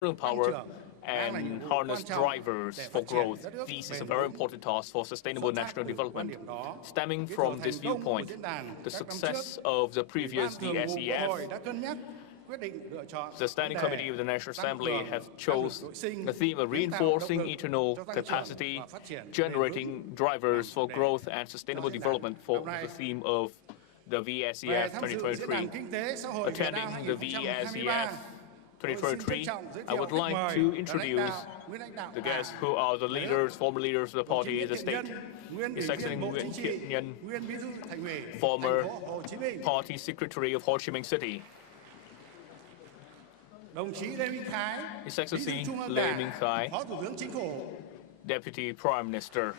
power and harness drivers for growth. This is a very important task for sustainable national development. Stemming from this viewpoint, the success of the previous VSEF, the Standing Committee of the National Assembly have chose the theme of reinforcing internal capacity, generating drivers for growth and sustainable development for the theme of the VSEF 2023. Attending the VSEF 2023, I would like to introduce the guests who are the leaders, former leaders of the party in the state. His Excellency Nguyễn Thiện Nhân, former party secretary of Ho Chi Minh City. His Excellency Lê Minh Khái, Deputy Prime Minister.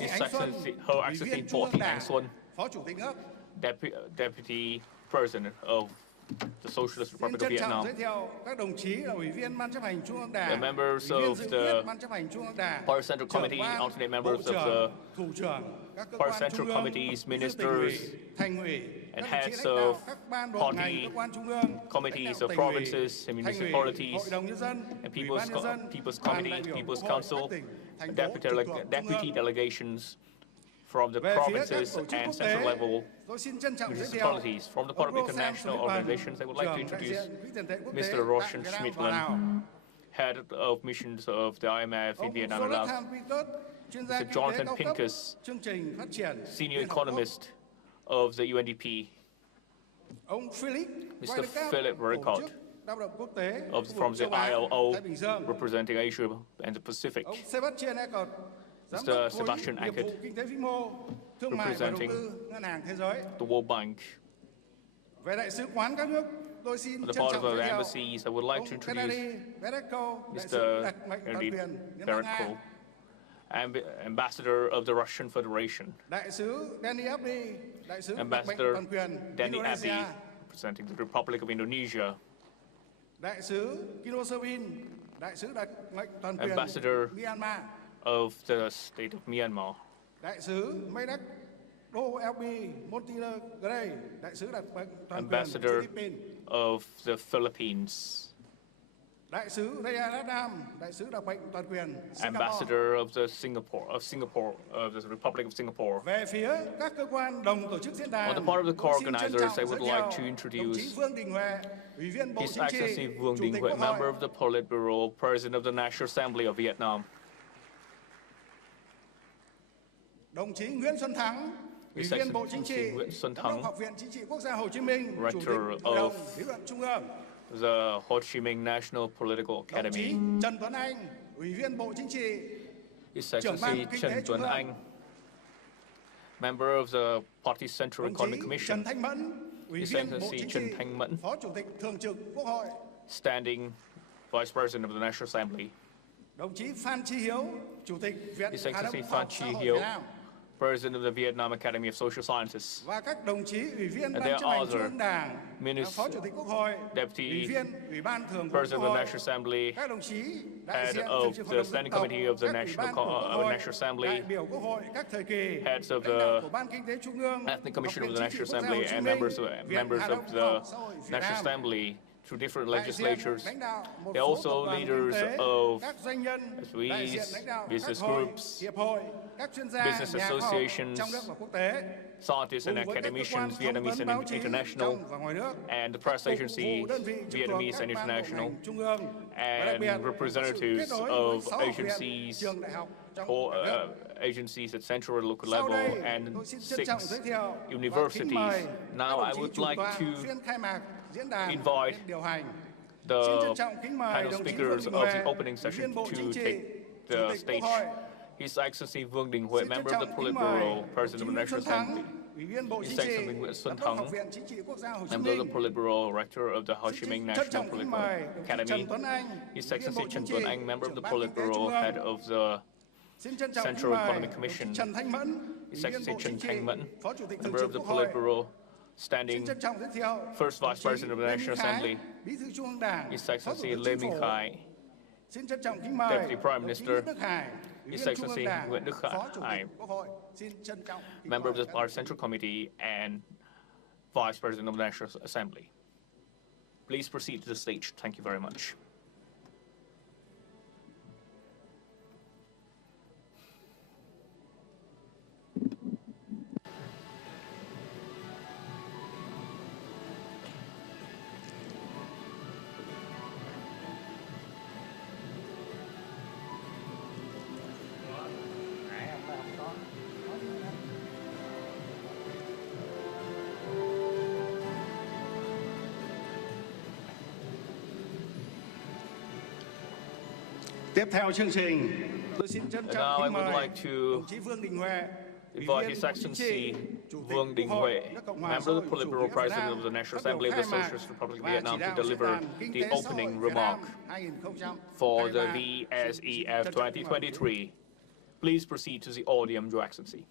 His Excellency, Her Excellency Võ Thị Ánh Xuân, Deputy President of the Socialist Republic of Vietnam. The members of the Party Central Committee, alternate members of the Party Central Committee's ministers and heads of party committees of provinces and municipalities and People's Committee, People's Council, deputy delegations from the provinces and central level municipalities. From the part of international organizations, I would like to introduce Mr. Roshan Schmidtland, head of missions of the IMF in Vietnam and Laos. Mr. Jonathan Pincus, senior economist of the UNDP. Mr. Philip Ricard, from the ILO, representing Asia and the Pacific. Mr. Sebastian Eckert, representing the World Bank. On the part of the embassies, I would like to introduce Mr. Beretko, Ambassador of the Russian Federation. Ambassador Danny Abbey, representing the Republic of Indonesia. Ambassador of the State of Myanmar. Ambassador of the Philippines. Ambassador of the Republic of Singapore. On the part of the co-organizers, I would like to introduce His Excellency Vuong Dinh Hue, member of the Politburo, President of the National Assembly of Vietnam. His Excellency Nguyễn Xuân Thắng, Rector of the Ho Chi Minh National Political Academy. His Excellency Trần Tuấn Anh, member of the Party Central Economic Commission. His Excellency Trần Thanh Mẫn, Standing Vice President of the National Assembly. His Excellency Phan Chi Hiếu, President of the Vietnam Academy of Social Sciences. And there are other ministers, Deputy President of the National Assembly, Head of the Standing Committee of the National Assembly, Heads of the Ethnic Commission of the National Assembly, and members of the National Assembly through different legislatures. They're also leaders of SOEs, business groups, business associations, scientists and academicians, Vietnamese and international, and the press agencies, Vietnamese and international, and representatives of agencies at central and local level, and 6 universities. Now I would like to invite the panel speakers of the opening session to take the stage. His Excellency Vuong Dinh Hue, member of the Politburo, President of the National Assembly. His Excellency Nguyễn Xuân Thắng, member of the Politburo, Rector of the Ho Chi Minh National Political Academy. His Excellency Trần Tuấn Anh, member of the Politburo, Head of the Central Economic Commission. His Excellency Trần Thanh Mẫn, member of the Politburo, Standing First Vice President of the National Assembly. His Excellency Lê Minh Khái, Deputy Prime Minister. His Excellency Nguyễn Đức Khải, member of the Party Central Committee and Vice President of the National Assembly. Please proceed to the stage. Thank you very much. Tiếp theo chương trình, tôi xin trân trọng kính mời đồng chí Vuong Dinh Hue, invite His Excellency Vuong Dinh Hue, Member of the Political President of the National Assembly of the Socialist Republic of Vietnam, to deliver the opening remark for the VSEF 2023. Please proceed to the audium, Your Excellency.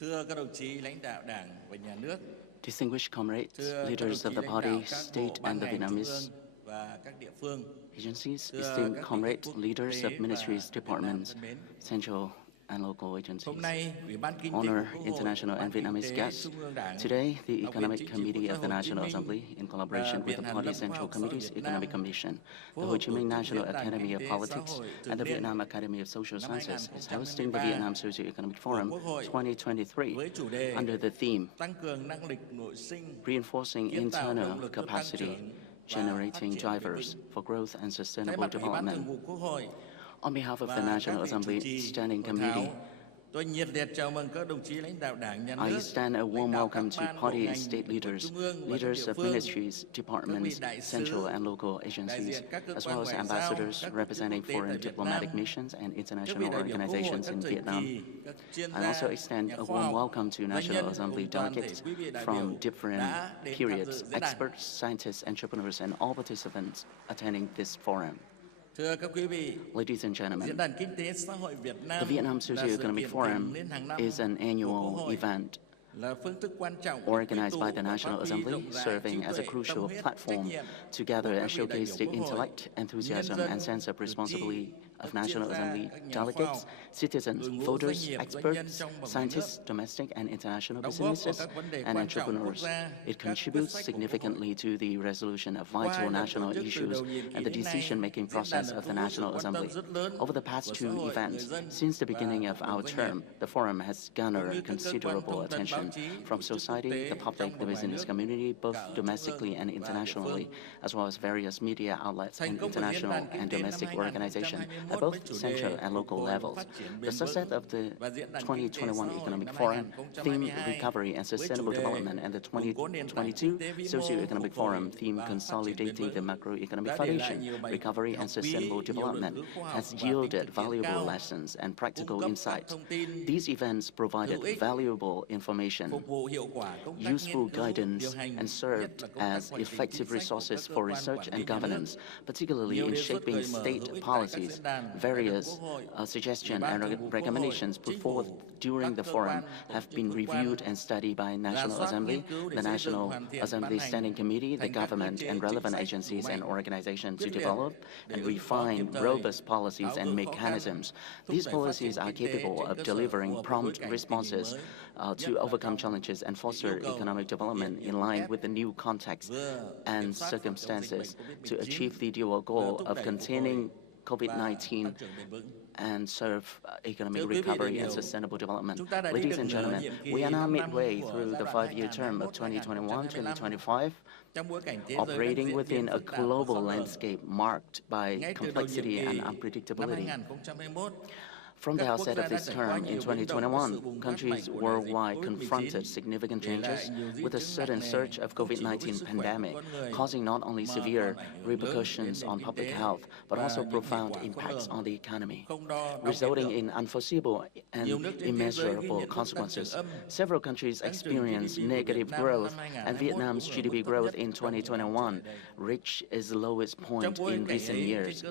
Thưa các đồng chí lãnh đạo Đảng và Nhà nước, distinguished comrades, leaders of the party, state, and the Vietnamese và các địa phương, agencies, esteemed comrades, leaders of ministries, departments, central and local agencies, honor international and Vietnamese guests. Today, the Economic Committee of the National Assembly, in collaboration with the Party Central Committee's Economic Commission, the Ho Chi Minh National Academy of Politics, and the Vietnam Academy of Social Sciences, is hosting the Vietnam Socio-Economic Forum 2023 under the theme, Reinforcing Internal Capacity, Generating Drivers for Growth and Sustainable Development. On behalf of the National Assembly Standing Committee, I extend a warm welcome to party and state leaders, leaders of ministries, departments, central and local agencies, as well as ambassadors representing foreign diplomatic missions and international organizations in Vietnam. I also extend a warm welcome to National Assembly delegates from different periods, experts, scientists, entrepreneurs, and all participants attending this forum. Ladies and gentlemen, the Vietnam Socio-Economic Forum is an annual event organized by the National Assembly, serving as a crucial platform to gather and showcase the intellect, enthusiasm, and sense of responsibility of National Assembly delegates, citizens, voters, experts, scientists, domestic and international businesses, and entrepreneurs. It contributes significantly to the resolution of vital national issues and the decision-making process of the National Assembly. Over the past two events, since the beginning of our term, the forum has garnered considerable attention from society, the public, the business community, both domestically and internationally, as well as various media outlets and international and domestic organizations at both central and local levels. The success of the 2021 Economic Forum, theme Recovery and Sustainable Development, and the 2022 Socio-Economic Forum, theme Consolidating the Macroeconomic Foundation, Recovery and Sustainable Development, has yielded valuable lessons and practical insights. These events provided valuable information, useful guidance, and served as effective resources for research and governance, particularly in shaping state policies. Various suggestions and recommendations put forth during the forum have been reviewed and studied by National Assembly, the National Assembly Standing Committee, the government, and relevant agencies and organizations to develop and refine robust policies and mechanisms. These policies are capable of delivering prompt responses to overcome challenges and foster economic development in line with the new context and circumstances to achieve the dual goal of containing COVID-19 and serve economic recovery and sustainable development. Ladies and gentlemen, we are now midway through the five-year term of 2021-2025, operating within a global landscape marked by complexity and unpredictability. From the outset of this term in 2021, countries worldwide confronted significant changes with a sudden surge of COVID-19 pandemic, causing not only severe repercussions on public health, but also profound impacts on the economy, resulting in unforeseeable and immeasurable consequences. Several countries experienced negative growth, and Vietnam's GDP growth in 2021 reached its lowest point in recent years.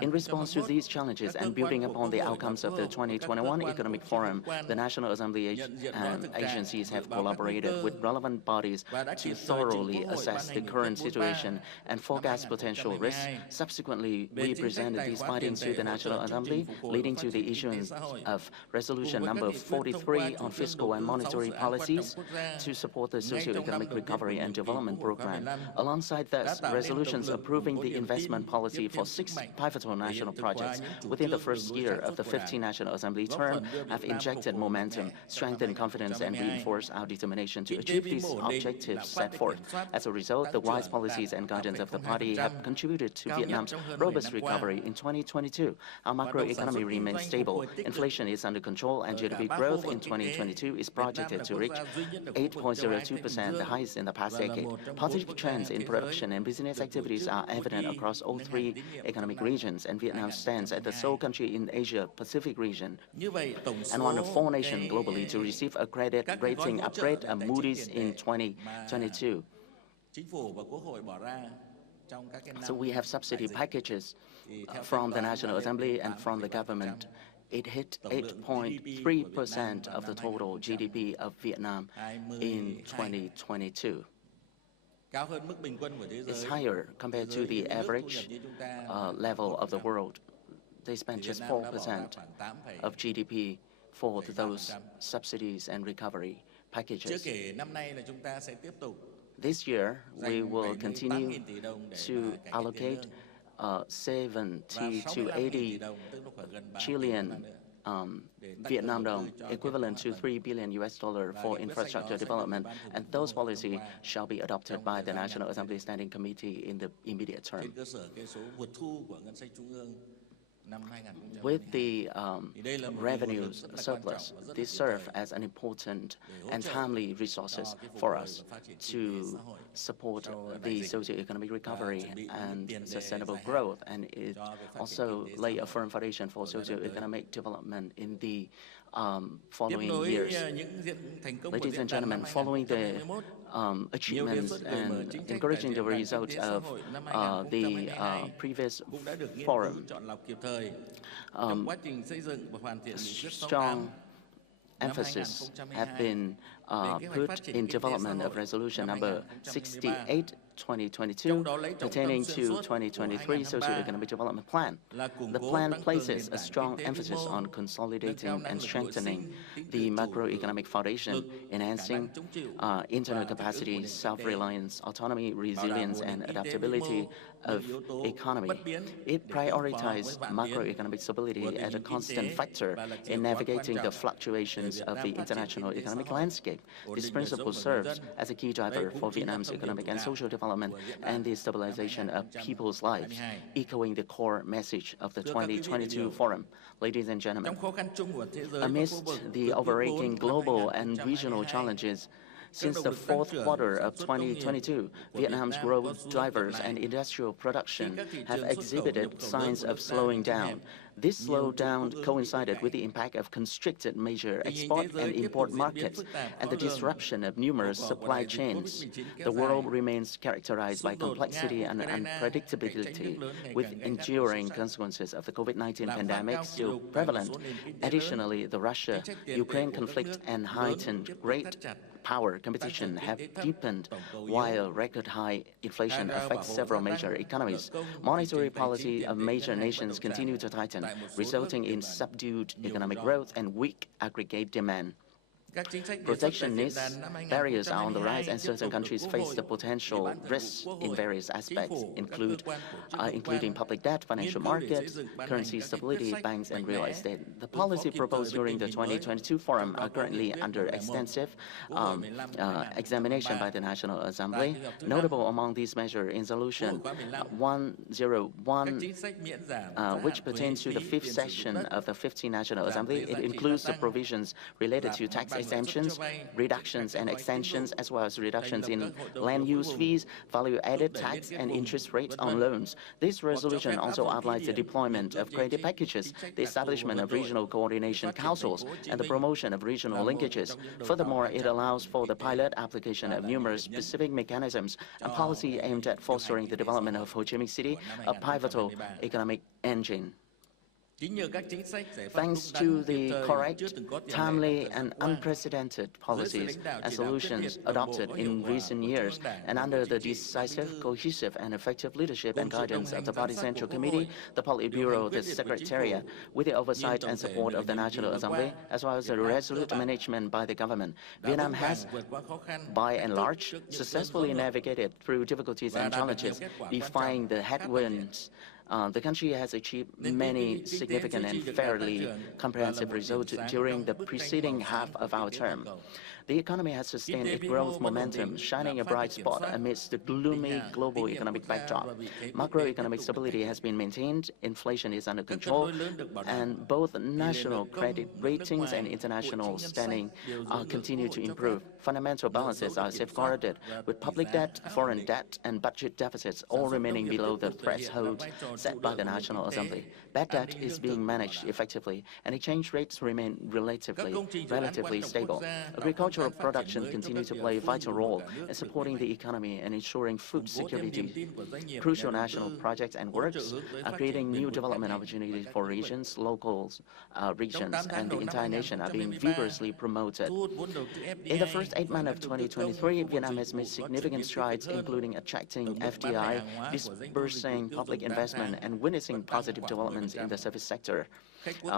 In response to these challenges and building upon the outcomes of the 2021 Economic Forum, the National Assembly and agencies have collaborated with relevant bodies to thoroughly assess the current situation and forecast potential risks. Subsequently, we presented these findings to the National Assembly, leading to the issuance of Resolution number 43 on fiscal and monetary policies to support the socio-economic recovery and development program. Alongside this, resolutions approving the investment policy for 6 pivotal national projects within the first year of the 15th National Assembly term have injected momentum, strengthened confidence, and reinforced our determination to achieve these objectives set forth. As a result, the wise policies and guidance of the party have contributed to Vietnam's robust recovery in 2022. Our macroeconomy remains stable, inflation is under control, and GDP growth in 2022 is projected to reach 8.02%, the highest in the past decade. Positive trends in production and business activities are evident across all 3 economic regions, and Vietnam stands as the sole country in Asia-Pacific region and one of 4 nations globally to receive a credit rating upgrade of Moody's in 2022. So we have subsidy packages from the National Assembly and from the government. It hit 8.3% of the total GDP of Vietnam in 2022. It's higher compared to the average level of the world. They spent just 4% of GDP for those subsidies and recovery packages. This year, we will continue to allocate 70 to 80 trillion Vietnam Dong, equivalent to $3 billion for infrastructure development, and those policies shall be adopted by the National Assembly Standing Committee in the immediate term. With the revenues surplus, these serve as an important and timely resources for us to support the socio-economic recovery and sustainable growth, and it also lay a firm foundation for socio-economic development in the following years. Ladies and gentlemen, following the achievements and encouraging the results of the previous forum, strong emphasis have been put in development of resolution number 68 2022 pertaining to 2023 Socio-Economic Development Plan. The plan places a strong emphasis on consolidating and strengthening the macroeconomic foundation, enhancing internal capacity, self-reliance, autonomy, resilience, and adaptability of economy. It prioritizes macroeconomic stability as a constant factor in navigating the fluctuations of the international economic landscape. This principle serves as a key driver for Vietnam's economic and social development and the stabilization of people's lives, echoing the core message of the 2022 forum. Ladies and gentlemen, amidst the overarching global and regional challenges, since the 4th quarter of 2022, Vietnam's growth drivers and industrial production have exhibited signs of slowing down. This slowdown coincided with the impact of constricted major export and import markets and the disruption of numerous supply chains. The world remains characterized by complexity and unpredictability, with enduring consequences of the COVID-19 pandemic still prevalent. Additionally, the Russia-Ukraine conflict and heightened great power competition have deepened, while record-high inflation affects several major economies. Monetary policy of major nations continue to tighten, resulting in subdued economic growth and weak aggregate demand. Protectionist barriers are on the rise, and certain countries face the potential risks in various aspects, including public debt, financial markets, currency stability, banks, and real estate. The policy proposed during the 2022 forum are currently under extensive examination by the National Assembly. Notable among these measures is Resolution 101, which pertains to the 5th session of the 15th National Assembly. It includes the provisions related to tax exemptions, reductions and extensions, as well as reductions in land use fees, value-added tax, and interest rates on loans. This resolution also outlines the deployment of credit packages, the establishment of regional coordination councils, and the promotion of regional linkages. Furthermore, it allows for the pilot application of numerous specific mechanisms and policy aimed at fostering the development of Ho Chi Minh City, a pivotal economic engine. Thanks to the correct, timely, and unprecedented policies and solutions adopted in recent years, and under the decisive, cohesive, and effective leadership and guidance of the Party Central Committee, the Politburo, the Secretariat, with the oversight and support of the National Assembly, as well as the resolute management by the government, Vietnam has, by and large, successfully navigated through difficulties and challenges, defying the headwinds. The country has achieved many significant and fairly comprehensive results during the preceding half of our term. The economy has sustained its growth momentum, shining a bright spot amidst the gloomy global economic backdrop. Macroeconomic stability has been maintained, inflation is under control, and both national credit ratings and international standing continue to improve. Fundamental balances are safeguarded, with public debt, foreign debt, and budget deficits all remaining below the threshold set by the National Assembly. Bad debt is being managed effectively, and exchange rates remain relatively stable. Agricultural production continues to play a vital role in supporting the economy and ensuring food security. Crucial national projects and works are creating new development opportunities for regions, regions, and the entire nation are being vigorously promoted. In the first 8 months of 2023, Vietnam has made significant strides, including attracting FDI, disbursing public investment, and witnessing positive developments in the service sector.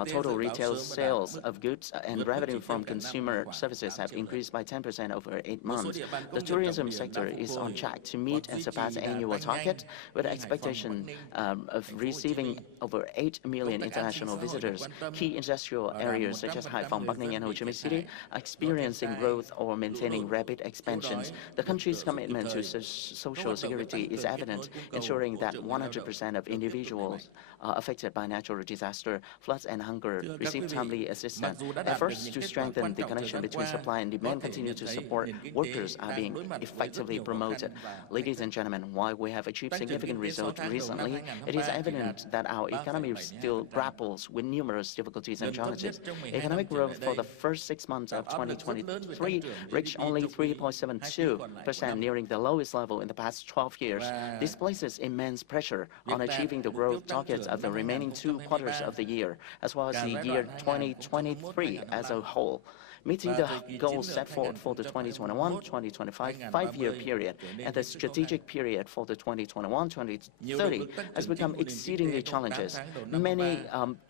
Total retail sales of goods and revenue from consumer services have increased by 10% over 8 months. The tourism sector is on track to meet and surpass the annual target, with the expectation of receiving over 8 million international visitors. Key industrial areas such as Hai Phong, Bắc Ninh, and Ho Chi Minh City are experiencing growth or maintaining rapid expansions. The country's commitment to social security is evident, ensuring that 100% of individuals affected by natural disaster, floods, and hunger receive timely assistance. Efforts to strengthen the connection between supply and demand continue to support workers are being effectively promoted. Ladies and gentlemen, while we have achieved significant results recently, it is evident that our economy still grapples with numerous difficulties and challenges. Economic growth for the first 6 months of 2023 reached only 3.72%, nearing the lowest level in the past 12 years. This places immense pressure on achieving the growth targets of the remaining 2 quarters of the year, as well as the year 2023 as a whole. Meeting the goals set forth for the 2021-2025 5-year period and the strategic period for the 2021-2030 has become exceedingly challenging. Many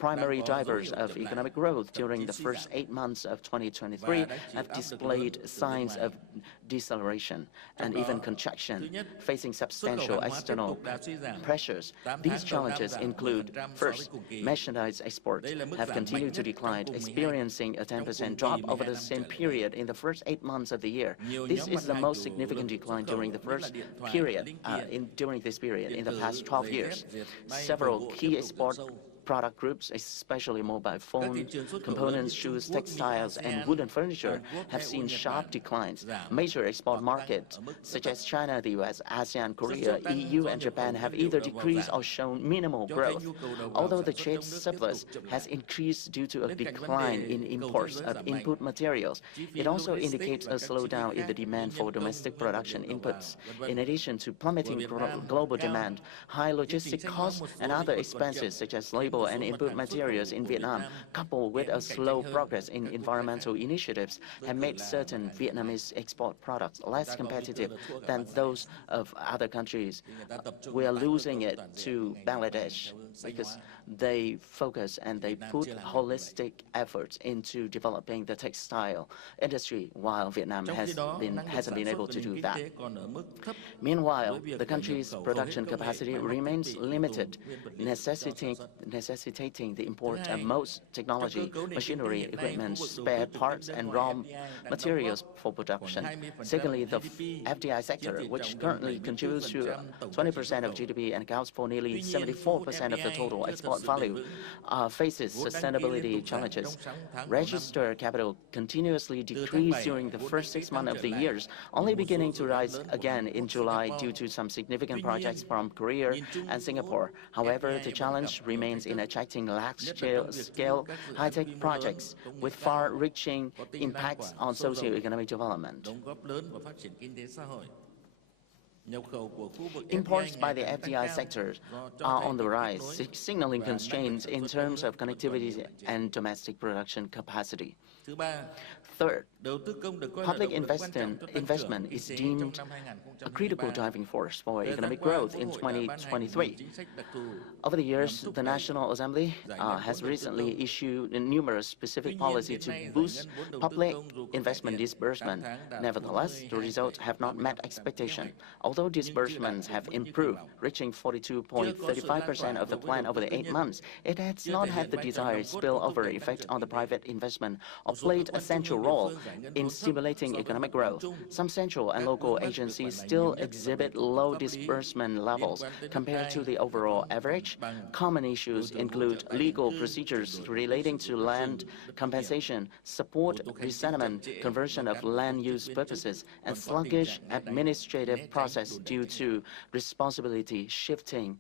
primary drivers of economic growth during the first 8 months of 2023 have displayed signs of deceleration and even contraction, facing substantial external pressures. These challenges include, first, merchandise exports have continued to decline, experiencing a 10% drop over the same period in the first 8 months of the year. This is the most significant decline during the first period, during this period in the past 12 years. Several key export product groups, especially mobile phones, components, shoes, textiles, and wooden furniture, have seen sharp declines. Major export markets, such as China, the US, ASEAN, Korea, EU, and Japan, have either decreased or shown minimal growth. Although the trade surplus has increased due to a decline in imports of input materials, it also indicates a slowdown in the demand for domestic production inputs. In addition to plummeting global demand, high logistic costs and other expenses, such as labor and input materials in Vietnam, coupled with a slow progress in environmental initiatives, have made certain Vietnamese export products less competitive than those of other countries. We are losing it to Bangladesh because they focus and they put holistic efforts into developing the textile industry, while Vietnam hasn't been able to do that. Meanwhile, the country's production capacity remains limited, necessitating the import of most technology, machinery, equipment, spare parts, and raw materials for production. Secondly, the FDI sector, which currently contributes to 20% of GDP and accounts for nearly 74% of the total export value, faces sustainability challenges. Registered capital continuously decreased during the first 6 months of the year, only beginning to rise again in July due to some significant projects from Korea and Singapore. However, the challenge remains in attracting large-scale high-tech projects with far-reaching impacts on socio-economic development. Imports by the FDI sector are on the rise, signaling constraints in terms of connectivity and domestic production capacity. Third, public investment is deemed a critical driving force for economic growth in 2023. Over the years, the National Assembly has recently issued numerous specific policies to boost public investment disbursement. Nevertheless, the results have not met expectation. Although disbursements have improved, reaching 42.35% of the plan over the 8 months, it has not had the desired spillover effect on the private investment or played a central role in stimulating economic growth. Some central and local agencies still exhibit low disbursement levels compared to the overall average. Common issues include legal procedures relating to land compensation, support resettlement, conversion of land use purposes, and sluggish administrative process due to responsibility shifting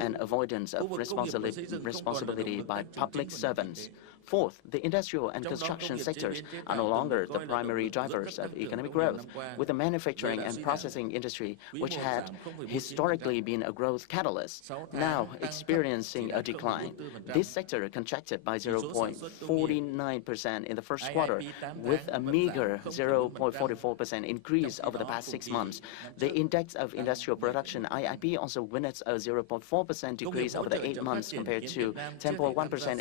and avoidance of responsibility by public servants. Fourth, the industrial and construction sectors are no longer the primary drivers of economic growth, with the manufacturing and processing industry, which had historically been a growth catalyst, now experiencing a decline. This sector contracted by 0.49% in the first quarter, with a meager 0.44% increase over the past 6 months. The index of industrial production, IIP, also witnessed a 0.4% decrease over the 8 months compared to 10.1%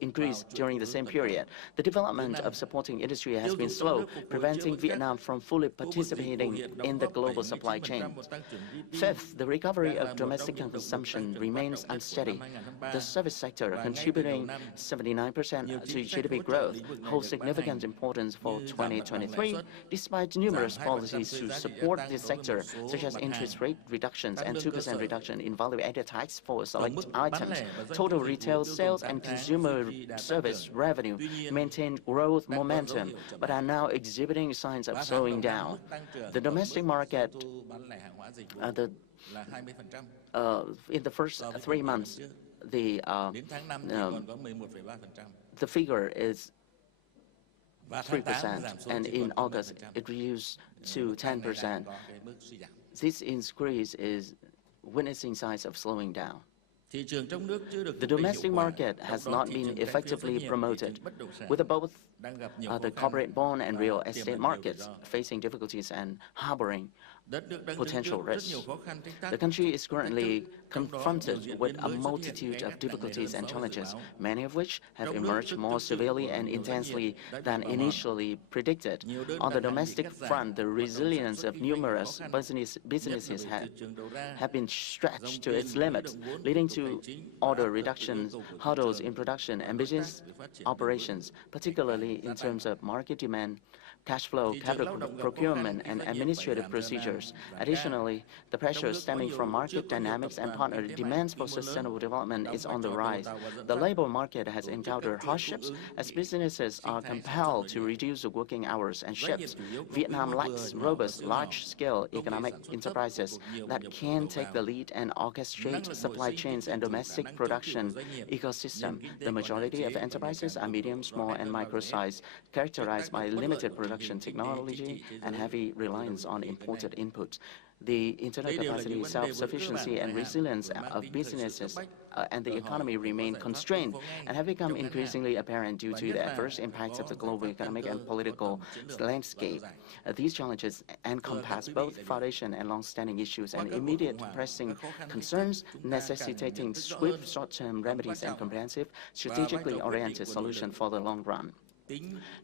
increase during the same period. The development of supporting industry has been slow, preventing Vietnam from fully participating in the global supply chain. Fifth, the recovery of domestic consumption remains unsteady. The service sector, contributing 79% to GDP growth, holds significant importance for 2023, despite numerous policies to support this sector, such as interest rate reductions and 2% reduction in value-added tax for select items. Total retail sales and consumer service revenue maintained growth momentum, but are now exhibiting signs of slowing down. The domestic market, in the first 3 months, the figure is 3%, and in August it reduced to 10%. This increase is witnessing signs of slowing down. The domestic market has not been effectively promoted, with both the corporate bond and real estate markets facing difficulties and harboring potential risks. The country is currently confronted with a multitude of difficulties and challenges, many of which have emerged more severely and intensely than initially predicted. On the domestic front, the resilience of numerous businesses have been stretched to its limits, leading to order reductions, hurdles in production and business operations, particularly in terms of market demand, cash flow, capital procurement, and administrative procedures. Additionally, the pressure stemming from market dynamics and partner demands for sustainable development is on the rise. The labor market has encountered hardships as businesses are compelled to reduce working hours and shifts. Vietnam lacks robust, large-scale economic enterprises that can take the lead and orchestrate supply chains and domestic production ecosystem. The majority of enterprises are medium, small, and micro-sized, characterized by limited production technology and heavy reliance on imported inputs. The internal capacity, self-sufficiency, and resilience of businesses and the economy remain constrained and have become increasingly apparent due to the adverse impacts of the global economic and political landscape. These challenges encompass both foundation and long-standing issues and immediate pressing concerns, necessitating swift short-term remedies and comprehensive, strategically oriented solutions for the long run.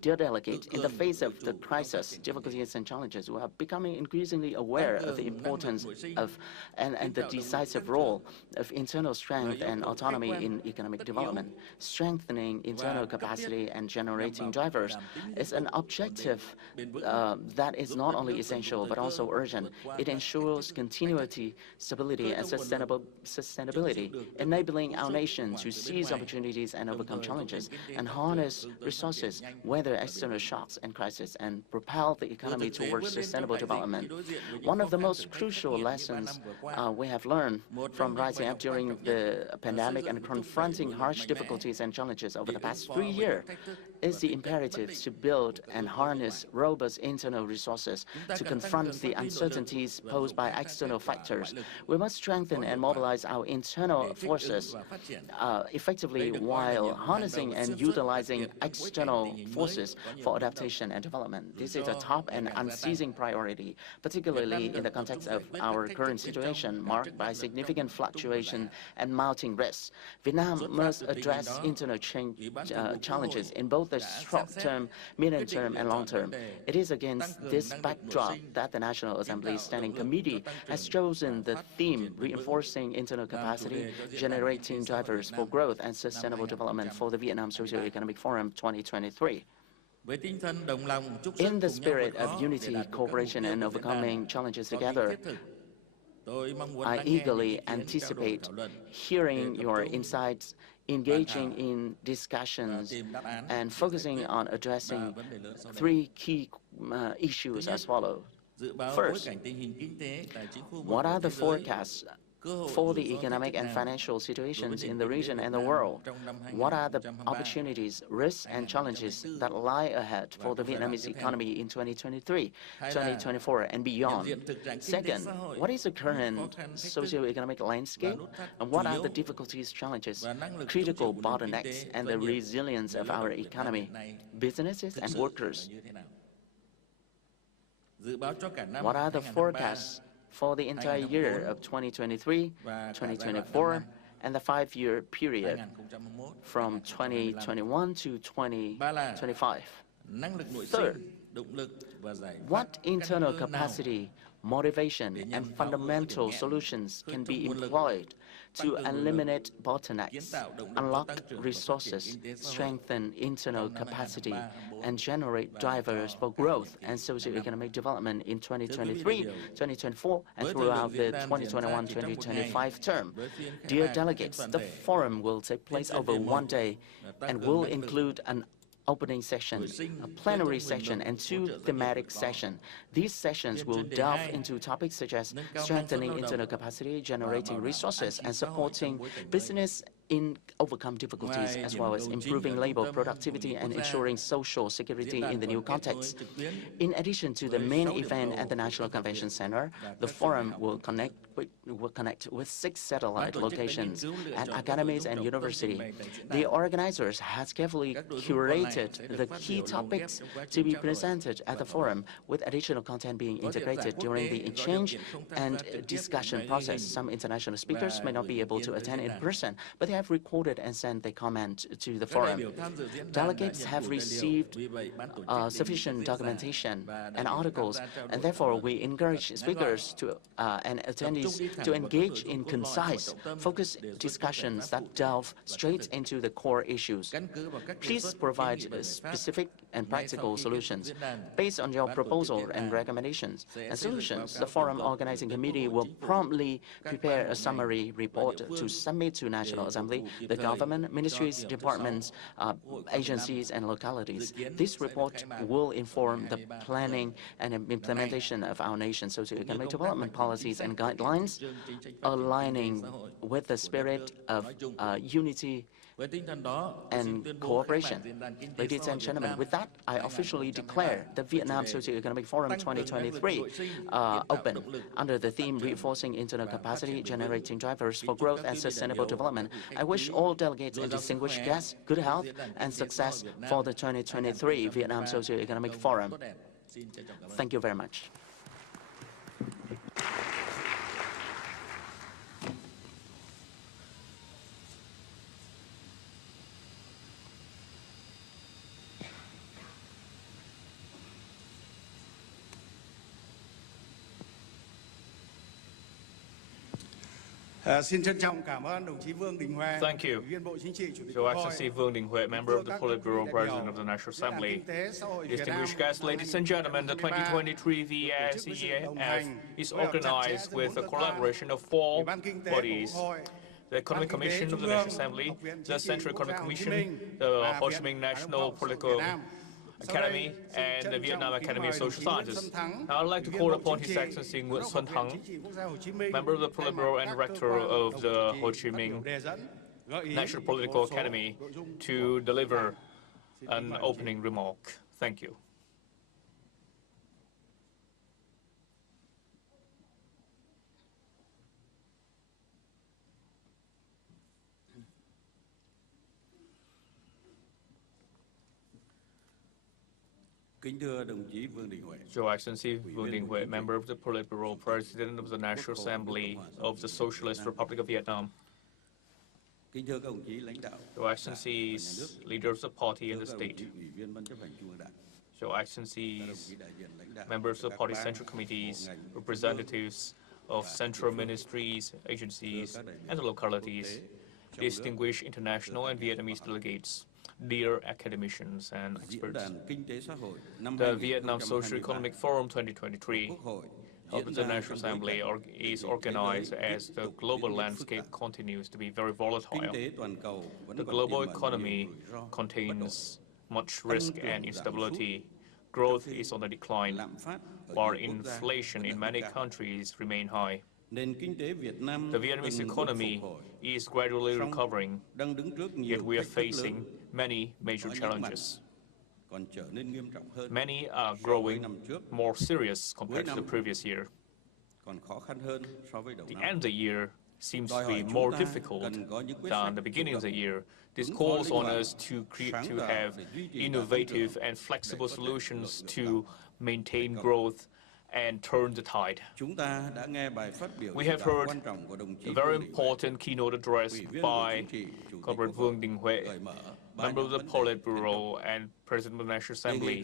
Dear delegates, in the face of the crisis, difficulties, and challenges, we are becoming increasingly aware of the importance of and the decisive role of internal strength and autonomy in economic development. Strengthening internal capacity and generating drivers is an objective that is not only essential but also urgent. It ensures continuity, stability, and sustainability, enabling our nation to seize opportunities and overcome challenges and harness resources challenges, weather external shocks and crises, and propel the economy towards sustainable development. One of the most crucial lessons we have learned from rising up during the pandemic and confronting harsh difficulties and challenges over the past 3 years is the imperative to build and harness robust internal resources to confront the uncertainties posed by external factors. We must strengthen and mobilize our internal forces effectively while harnessing and utilizing external forces for adaptation and development. This is a top and unceasing priority, particularly in the context of our current situation marked by significant fluctuation and mounting risks. Vietnam must address internal challenges in both the short-term, medium-term, and long-term. It is against this backdrop that the National Assembly Standing Committee has chosen the theme reinforcing internal capacity, generating drivers for growth and sustainable development for the Vietnam Socio-Economic Forum 2023. In the spirit of unity, cooperation, and overcoming challenges together, I eagerly anticipate hearing your insights, engaging in discussions, and focusing on addressing 3 key issues as follows. First, what are the forecasts for the economic and financial situations in the region and the world? What are the opportunities, risks, and challenges that lie ahead for the Vietnamese economy in 2023, 2024, and beyond? Second, what is the current socio-economic landscape, and what are the difficulties, challenges, critical bottlenecks, and the resilience of our economy, businesses, and workers? What are the forecasts for the entire year of 2023, 2024, and the 5-year period from 2021 to 2025? Third, what internal capacity, motivation, and fundamental solutions can be employed to eliminate bottlenecks, unlock resources, strengthen internal capacity, and generate drivers for growth and socio-economic development in 2023, 2024, and throughout the 2021-2025 term? Dear delegates, the forum will take place over 1 day and will include an opening session, a plenary session, and 2 thematic sessions. These sessions will delve into topics such as strengthening internal capacity, generating resources, and supporting business in overcome difficulties, as well as improving labor productivity and ensuring social security in the new context. In addition to the main event at the National Convention Center, the forum will connect with 6 satellite locations at academies and universities. The organizers have carefully curated the key topics to be presented at the forum, with additional content being integrated during the exchange and discussion process. Some international speakers may not be able to attend in person, but they have recorded and sent their comment to the forum. Delegates have received sufficient documentation and articles, and therefore we encourage speakers and attendees to engage in concise, focused discussions that delve straight into the core issues. Please provide specific and practical solutions. Based on your proposal and recommendations and solutions, the Forum Organizing Committee will promptly prepare a summary report to submit to National Assembly, the government, ministries, departments, agencies, and localities. This report will inform the planning and implementation of our nation's socio-economic development policies and guidelines, aligning with the spirit of unity and cooperation. Ladies and gentlemen, with that, I officially declare the Vietnam Socio-Economic Forum 2023 open under the theme Reinforcing Internal Capacity, Generating Drivers for Growth and Sustainable Development. I wish all delegates and distinguished guests good health and success for the 2023 Vietnam Socio-Economic Forum. Thank you very much. Xin trân trọng cảm ơn đồng chí Vuong Dinh Hue, Thank you, Ủy viên Bộ Chính trị, Chủ tịch Your Quốc hội. Excellency Vuong Dinh Hue, Member of the Politburo, President of the National Assembly. Distinguished guests, ladies and gentlemen, the 2023 VSEF is organized with a collaboration of 4 bodies: the Economic Commission of the National Assembly, the Central Economic Commission, the Ho Chi Minh National Political Academy, and the Vietnam Academy of Social Sciences. Now I'd like to call upon His Excellency Nguyễn Xuân Thắng, member of the Politburo and Director of the Ho Chi Minh National Political Academy, to deliver an opening remark. Thank you. Your Excellency Vuong Dinh Hue, member of the Politburo, President of the National Assembly of the Socialist Republic of Vietnam. Your Excellencies, leaders of the party and the state. Your Excellencies, members of the party central committees, representatives of central ministries, agencies, and the localities, distinguished international and Vietnamese delegates, dear academicians and experts. The Vietnam Socio-Economic Forum 2023 of the National Assembly is organized as the global landscape continues to be very volatile. The global economy contains much risk and instability. Growth is on the decline, while inflation in many countries remain high. The Vietnamese economy is gradually recovering, yet we are facing many major challenges. Many are growing more serious compared to the previous year. The end of the year seems to be more difficult than the beginning of the year. This calls on us to have innovative and flexible solutions to maintain growth and turn the tide. We have heard a very important keynote address by Comrade Vuong Dinh Hue, member of the Politburo and President of the National Assembly.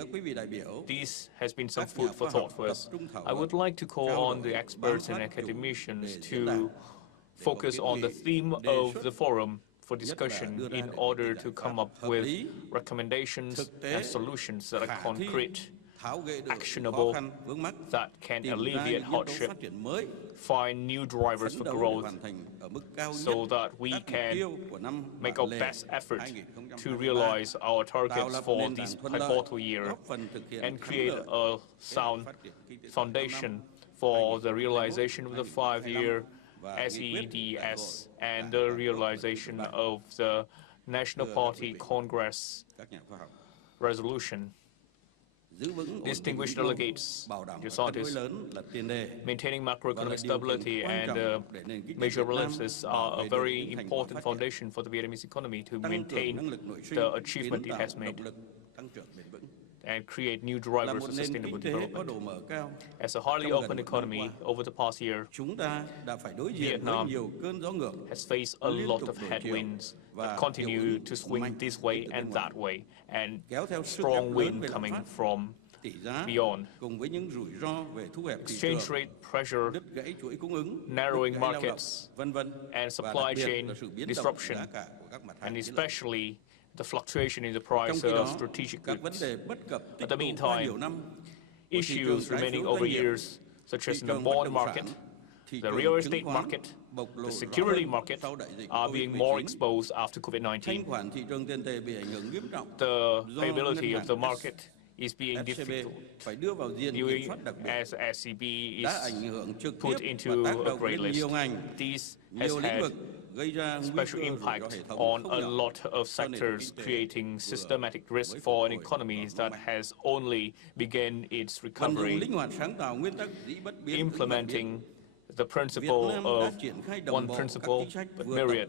This has been some food for thought for us. I would like to call on the experts and academicians to focus on the theme of the forum for discussion in order to come up with recommendations and solutions that are concrete, actionable, that can alleviate hardship, find new drivers for growth, so that we can make our best effort to realize our targets for this pivotal year and create a sound foundation for the realization of the 5-year SEDS and the realization of the National Party Congress resolution. Distinguished delegates, dear scientists, maintaining macroeconomic stability and major balances are a very important foundation for the Vietnamese economy to maintain the achievement it has made and create new drivers for sustainable development. As a highly open economy over the past year, Vietnam has faced a lot of headwinds that continue to swing this way and that way, and strong wind coming from beyond. Exchange rate pressure, narrowing markets, and supply chain disruption, and especially the fluctuation in the price of strategic goods. At the meantime, issues remaining over years, such as the bond market, the real estate market, the security market, are being more exposed after COVID-19. The payability of the market is being difficult, as SCB is put into a gray list. This has had special impact on a lot of sectors, creating systematic risk for an economy that has only begun its recovery. Implementing the principle of one principle but myriad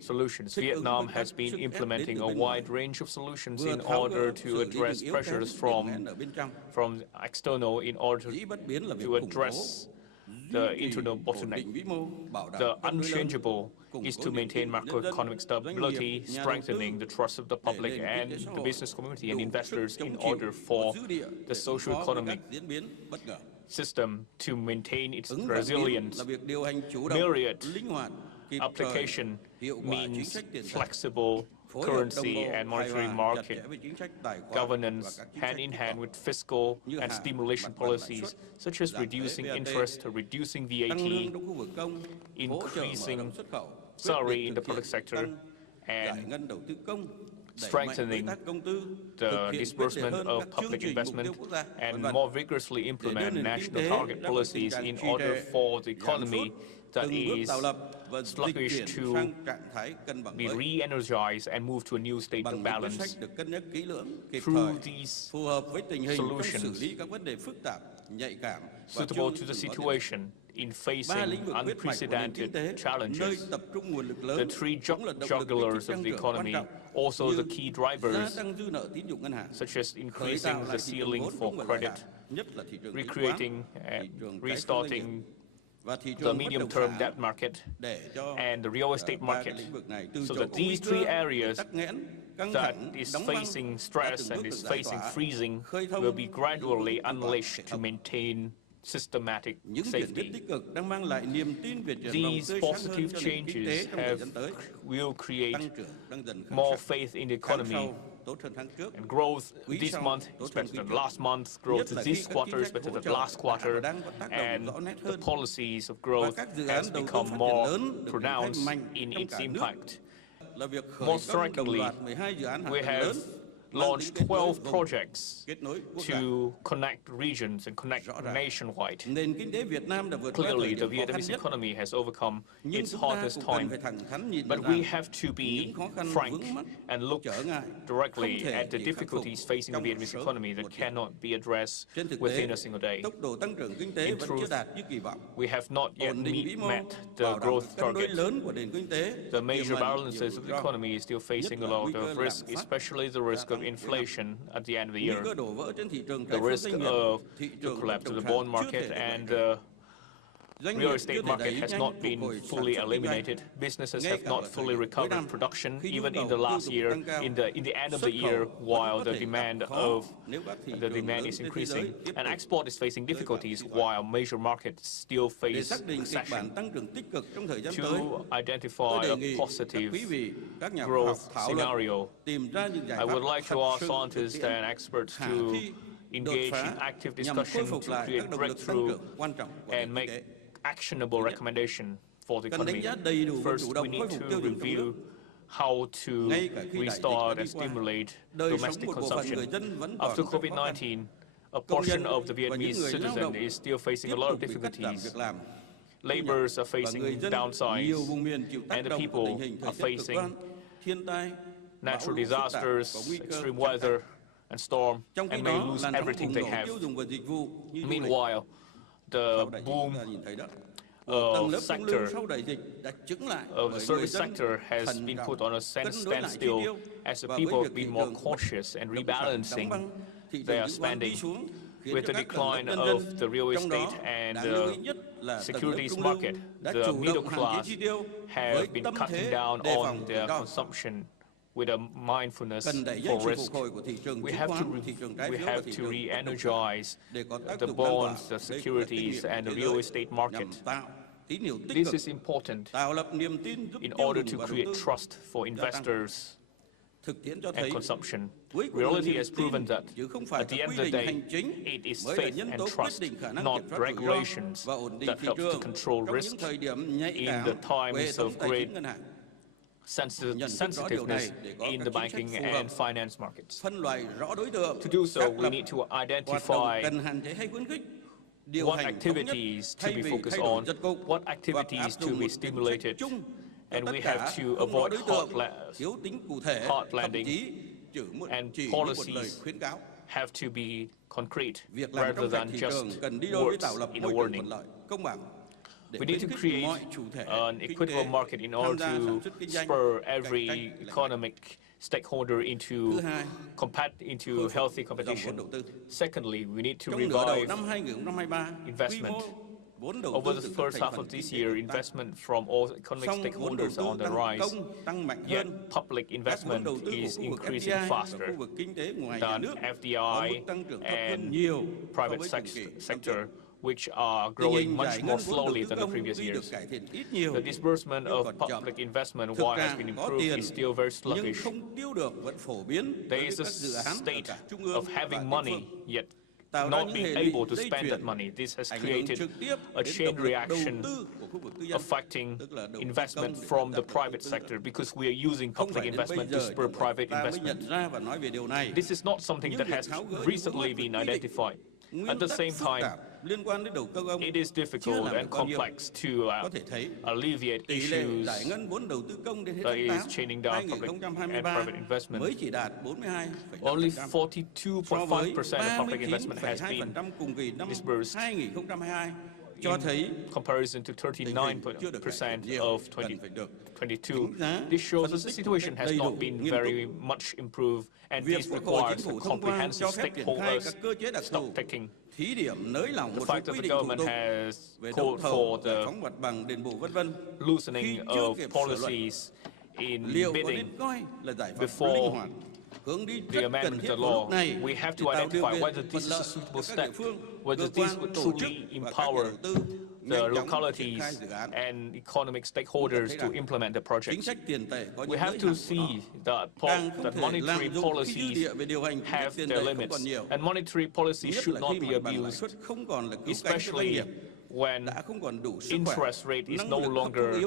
solutions, Vietnam has been implementing a wide range of solutions in order to address pressures from external in order to address the internal bottleneck. The unchangeable is to maintain macroeconomic stability, strengthening the trust of the public and the business community and investors in order for the socio-economic system to maintain its resilience. Myriad application means flexible currency and monetary market governance hand in hand with fiscal and stimulation policies, such as reducing interest, reducing VAT, increasing salary in the public sector and strengthening the disbursement of public investment and more vigorously implement national target policies in order for the economy that is sluggish to be re-energized and move to a new state of balance. Through these solutions suitable to the situation in facing unprecedented challenges, the three jugglers of the economy, also the key drivers, such as increasing the ceiling for credit, recreating and restarting the medium-term debt market and the real estate market, so that these three areas that is facing stress and is facing freezing will be gradually unleashed to maintain systematic safety. These positive changes will create more faith in the economy and growth this month is better than last month, growth this quarter is better than last quarter, and the policies of growth has become more pronounced in its impact. Most strikingly, we have launched 12 projects to connect regions and connect nationwide. Clearly, the Vietnamese economy has overcome its hardest time, but we have to be frank and look directly at the difficulties facing the Vietnamese economy that cannot be addressed within a single day. In truth, we have not yet met the growth target. The major balances of the economy is still facing a lot of risk, especially the risk of inflation at the end of the year, the risk of the collapse of the bond market and the real estate market has not been fully eliminated. Businesses have not fully recovered production, even in the last year, in the end of the year, while the demand is increasing. And export is facing difficulties, while major markets still face recession. To identify a positive growth scenario, I would like to ask scientists and experts to engage in active discussion to create breakthrough and make actionable recommendation for the economy. First, we need to review how to restart and stimulate domestic consumption. After COVID-19, a portion of the Vietnamese citizen is still facing a lot of difficulties. Laborers are facing downsides, and the people are facing natural disasters, extreme weather, and storm, and may lose everything they have. Meanwhile, the boom of the service sector has been put on a standstill as the people have been more cautious and rebalancing their spending. With the decline of the real estate and the securities market, the middle class have been cutting down on their consumption with a mindfulness for risk. We have to re-energize the bonds, the securities, and the real estate market. This is important in order to create trust for investors and consumption. Reality has proven that at the end of the day, it is faith and trust, not regulations, that helps to control risk in the times of great sensitiveness in the banking and finance markets. To do so, we need to identify what activities to be focused on, what activities to be stimulated, and we have to avoid hard landing, and policies have to be concrete rather than just words in a warning. We need to create an equitable market in order to spur every economic stakeholder into healthy competition. Secondly, we need to revive investment. Over the first half of this year, investment from all economic stakeholders are on the rise, yet public investment is increasing faster than FDI and private sector, which are growing much more slowly than the previous years. The disbursement of public investment, while has been improved, is still very sluggish. There is a state of having money, yet not being able to spend that money. This has created a chain reaction affecting investment from the private sector because we are using public investment to spur private investment. This is not something that has recently been identified. At the same time, it is difficult and complex to alleviate issues that is chaining down public and private investment. Only 42.5% of public investment has been disbursed in comparison to 39% of 2022. This shows that the situation has not been very much improved, and this requires a comprehensive stakeholders stock-taking. The fact that the government has called for the loosening of policies in bidding before the amendment of the law, we have to identify whether this is a suitable step, whether this would truly empower the localities and economic stakeholders to implement the projects. We have to see that monetary policies have their limits, and monetary policy should not be abused, especially when interest rate is no longer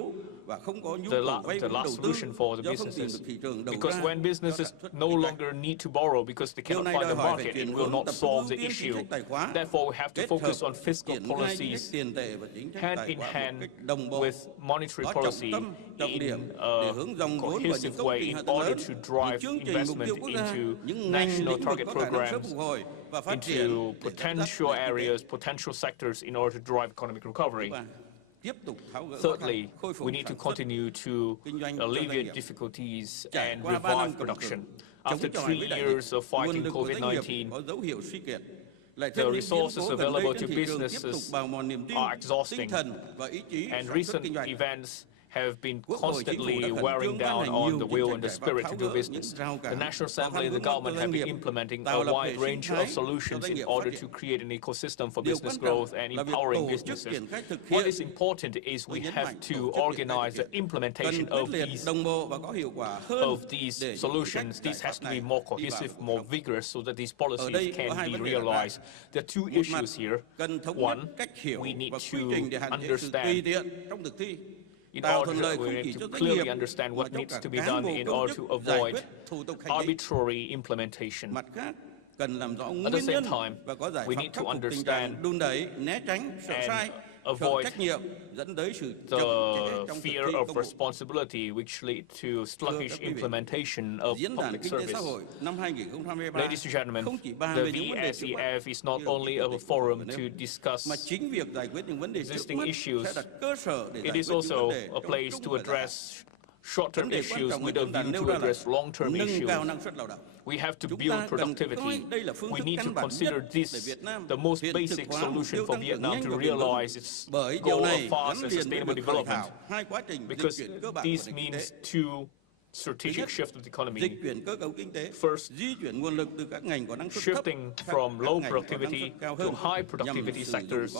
the last solution for the businesses. Because when businesses no longer need to borrow because they cannot find the market, it will not solve the issue. Therefore, we have to focus on fiscal policies hand in hand with monetary policy in a cohesive way in order to drive investment into national target programs, into potential areas, potential sectors in order to drive economic recovery. Thirdly, we need to continue to alleviate difficulties and revive production. After 3 years of fighting COVID-19, the resources available to businesses are exhausting, and recent events have been constantly wearing down on the will and the spirit to do business. The National Assembly and the government have been implementing a wide range of solutions in order to create an ecosystem for business growth and empowering businesses. What is important is we have to organize the implementation of these solutions. This has to be more cohesive, more vigorous, so that these policies can be realized. There are two issues here. One, we need to understand we need to clearly understand what needs to be done in order to avoid arbitrary implementation. At the same time, we need to understand and avoid the fear of responsibility which lead to sluggish implementation of public service. Ladies and gentlemen, the VSEF is not only a forum to discuss existing issues, it is also a place to address short-term issues with a view to address long-term issues. We have to build productivity. We need to consider this the most basic solution for Vietnam to realize its goal of fast and sustainable development, because this means two strategic shift of the economy. First, shifting from low productivity to high productivity sectors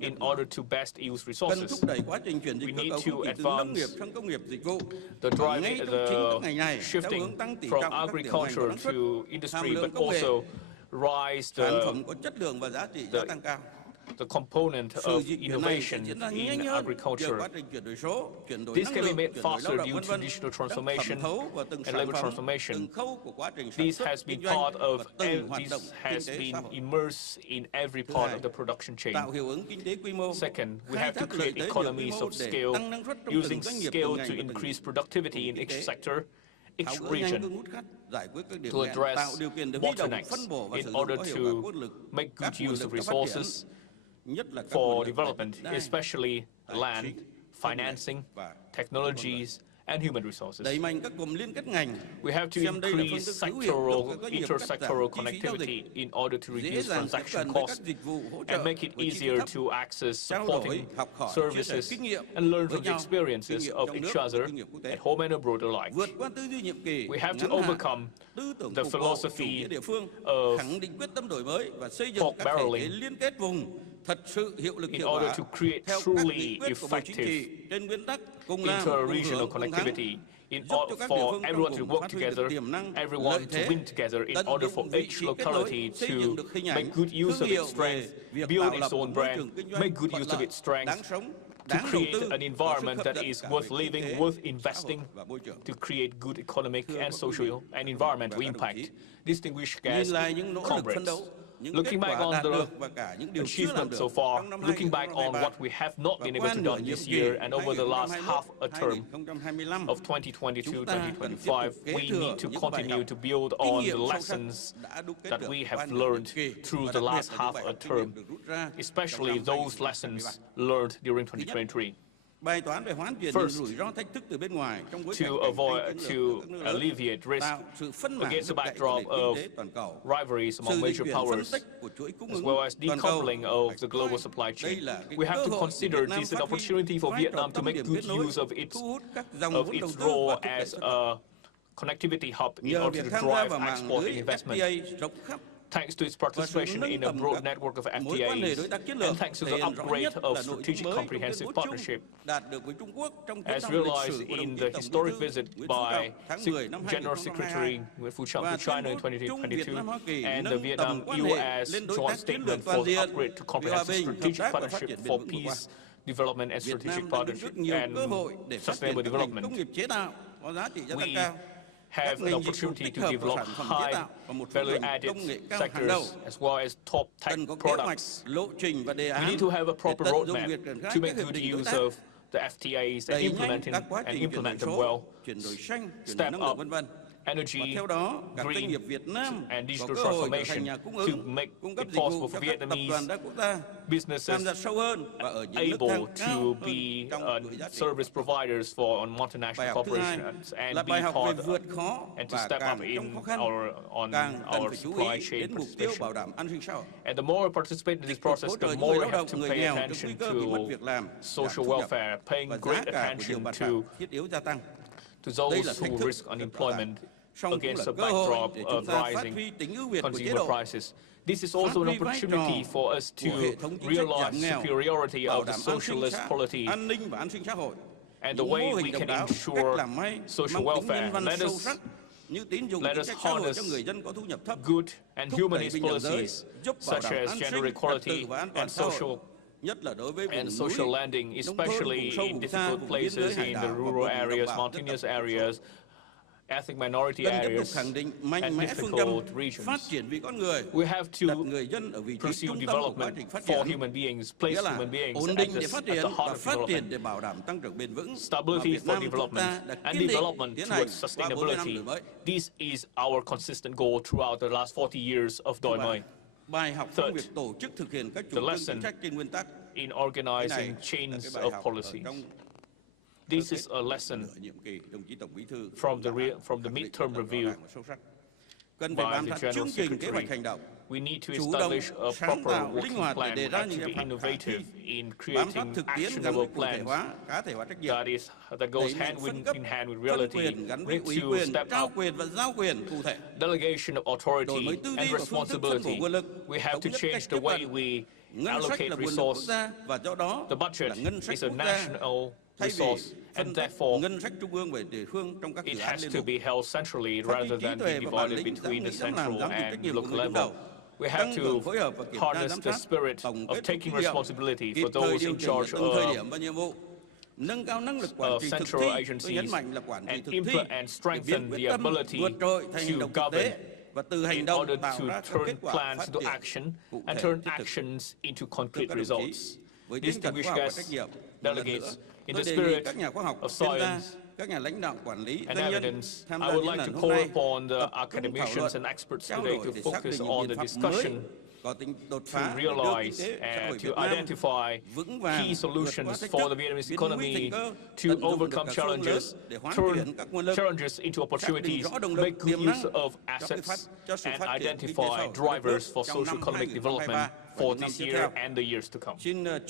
in order to best use resources. We need to advance the shifting from agriculture to industry, but also rise the component of innovation in agriculture. This can be made faster due to digital transformation and labor transformation. This has been immersed in every part of the production chain. Second, we have to create economies of scale, using scale to increase productivity in each sector, each region, to address bottlenecks in order to make good use of resources for development, especially land, financing, technologies, and human resources. We have to increase intersectoral connectivity in order to reduce transaction costs and make it easier to access supporting services and learn from the experiences of each other at home and abroad alike. We have to overcome the philosophy of pork barreling in order to create truly effective inter-regional connectivity for everyone to work together, everyone to win together in order for each locality to make good use of its strength, build its own brand, make good use of its strength, to create an environment that is worth living, worth investing, to create good economic and social and environmental impact. Distinguished guests, comrades, looking back on the achievements so far, looking back on what we have not been able to do this year and over the last half a term of 2022-2025, we need to continue to build on the lessons that we have learned through the last half a term, especially those lessons learned during 2023. First, to alleviate risk against the backdrop of rivalries among major powers, as well as decoupling of the global supply chain, we have to consider this an opportunity for Vietnam to make good use of its role as a connectivity hub in order to drive export and investment. Thanks to its participation in a broad network of FTAs, and thanks to the upgrade of strategic comprehensive partnership, as realized in the historic visit by General Secretary Fu Chang to China in 2022, and the Vietnam-US joint statement for the upgrade to comprehensive strategic partnership for peace, development, and strategic partnership and sustainable development. We have an opportunity to develop high value-added sectors as well as top tech products. We need to have a proper roadmap to make good use of the FTAs and implement them well, step up energy, green, and digital transformation to make it possible for Vietnamese businesses able to be service providers for multinational corporations and be part and to step up on our supply chain participation. And the more we participate in this process, the more we have to pay attention to social welfare, paying great attention to those who risk unemployment against a backdrop of rising consumer prices. This is also an opportunity for us to realize the superiority of the socialist polity and the way we can ensure social welfare. Let us harness good and humanist policies such as gender equality and social landing, especially in difficult places in the rural areas, mountainous areas, ethnic minority areas, and difficult regions. We have to pursue development for human beings, place human beings at the heart of development. Stability for development and development towards sustainability. This is our consistent goal throughout the last 40 years of Doi Moi. Third, the lesson in organizing chains of policies. This is a lesson from the midterm review by the General Secretary. We need to establish a proper working plan and to be innovative in creating actionable plans that goes hand in hand with reality. We need to step up delegation of authority and responsibility. We have to change the way we allocate resources. The budget is a national resource, and therefore it has to be held centrally rather than be divided between the central and local level. We have to harness the spirit of taking responsibility for those in charge of central agencies and strengthen the ability to govern in order to turn plans into action and turn actions into concrete results. Distinguished guests, delegates, in the spirit of science and evidence, I would like to call upon the academicians and experts today to focus on the discussion to realize and to identify key solutions for the Vietnamese economy to overcome challenges, turn challenges into opportunities, make good use of assets, and identify drivers for social economic development for this year and the years to come. May the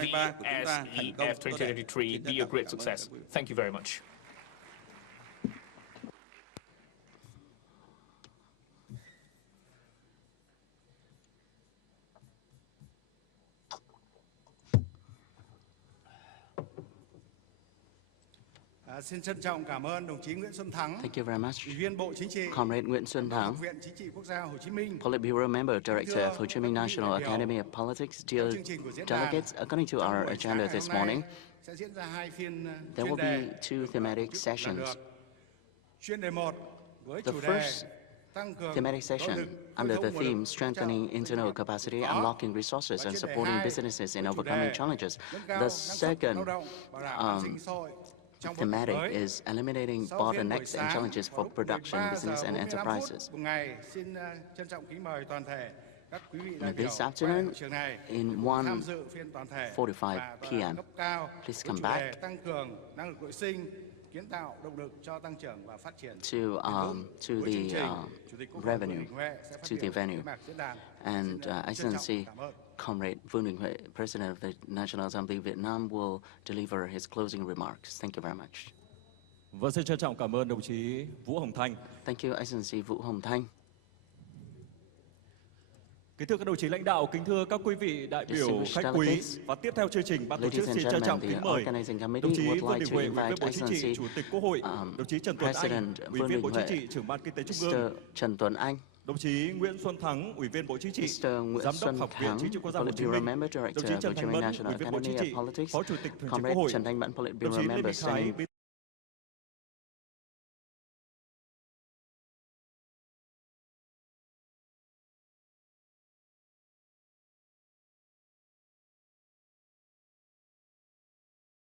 VSEF 2023 be a great success. Thank you very much. Xin trân trọng cảm ơn đồng chí Nguyễn Xuân Thắng, Thank you very much. Ủy viên Bộ Chính trị, Comrade Nguyễn Xuân Thắng, Học viện Chính trị Quốc gia Hồ Chí Minh. Politburo member, Director of Ho Chi Minh National Academy of Politics. Dear delegates, according to our agenda this morning, Sẽ diễn ra 2 phiên there will chuyên đề be 2 thematic lần sessions. lượt. Chuyên đề 1 với The chủ đề first tăng cường thematic nỗ session lực under the khơi thông nguồn theme lực Strengthening Internal Capacity, Unlocking Resources, and Supporting Businesses in Overcoming Challenges. The second thematic is eliminating bottlenecks and challenges for production, business, and enterprises. This afternoon, in 1:45 p.m., please come back to the venue. And Excellency Comrade Vuong Dinh Hue, President of the National Assembly of Vietnam, will deliver his closing remarks. Thank you very much. Vâng, xin trân trọng cảm ơn đồng chí Vũ Hồng Thanh. Thank you, Excellency Vũ Hồng Thanh. Kính thưa các đồng chí lãnh đạo, kính thưa các quý vị đại biểu khách quý, và tiếp theo chương trình, ban tổ chức xin trân trọng kính mời đồng chí Vuong Dinh Hue, Ủy viên Bộ Chính trị, Chủ tịch Quốc hội, đồng chí Trần Tuấn Anh, Ủy viên Bộ Chính trị, Trưởng ban Kinh tế Trung ương, Trần Tuấn Anh, đồng chí Nguyễn Xuân Thắng, Ủy viên Bộ Chính trị, Giám đốc Học viện Chính trị Quốc gia Hồ Chí Minh, đồng chí Trần Thanh Mẫn, Ủy viên Bộ Chính trị, Phó Chủ tịch Thường trực Quốc hội, đồng chí Lê Minh Khái,